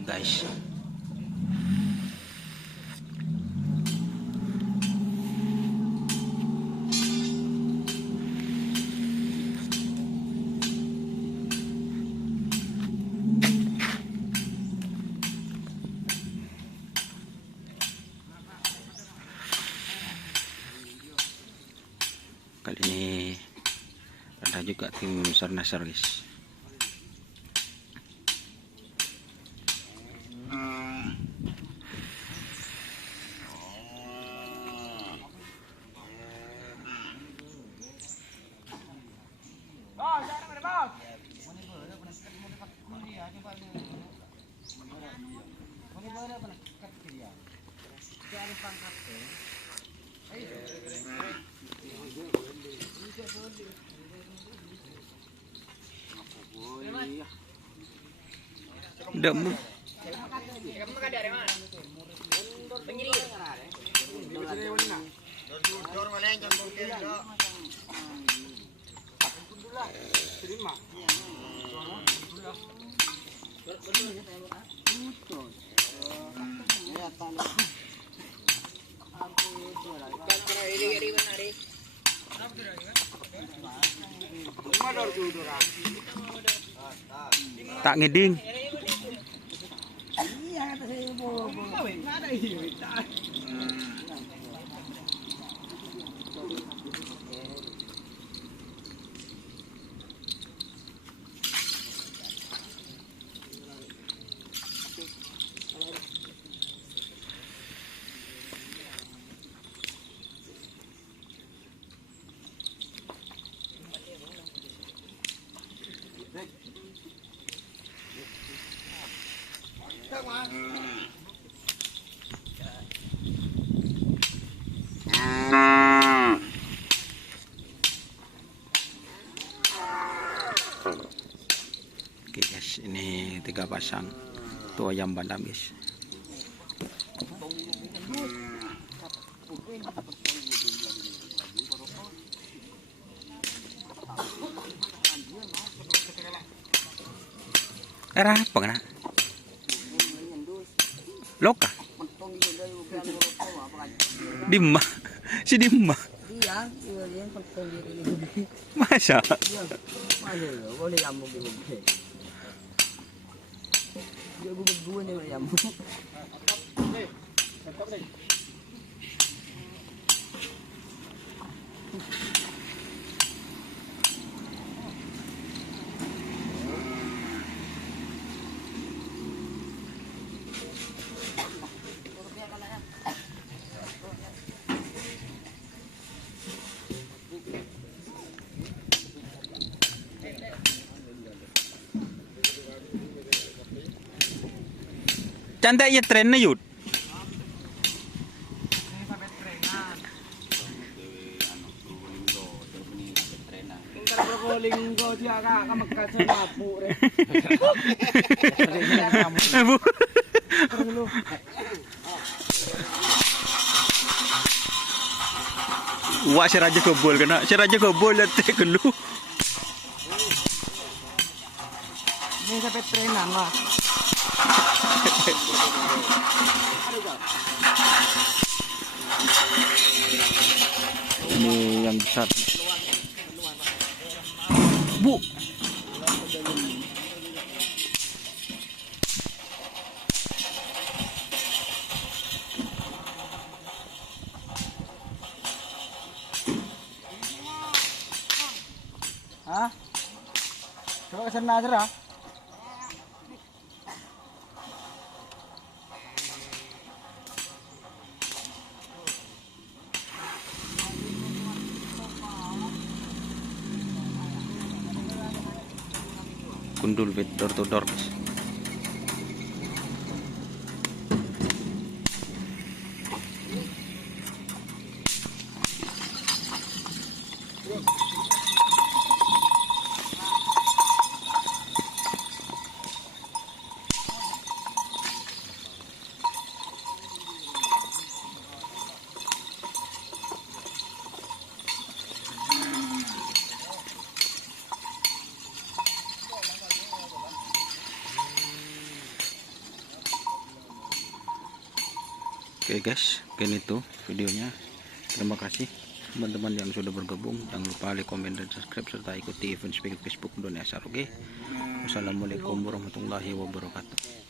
lagi guys. Kali ini ada juga tim Sarnasar guys. Demu. Tak ngeding. Oke guys, ini 3 pasang tuh ayam bandam guys. Era apa kena? Loka? Dimma? Si Dimma? Iya, Masa? boleh kamu gini. Dia gue nih ya. Cantik ya trennya yud. Linggo dia kak mekat semapuk re. Wah, si raja kebol kena. Si raja kebol lihat kelu. Ini sampai trenan lah. Ini yang besar. Bu. Hah? Coba ke sana aja. Gundul with door to door guys. Oke guys, ganito videonya. Terima kasih teman-teman yang sudah bergabung. Jangan lupa like, comment, dan subscribe serta ikuti event Facebook Doni Asar. Oke. Wassalamualaikum warahmatullahi wabarakatuh.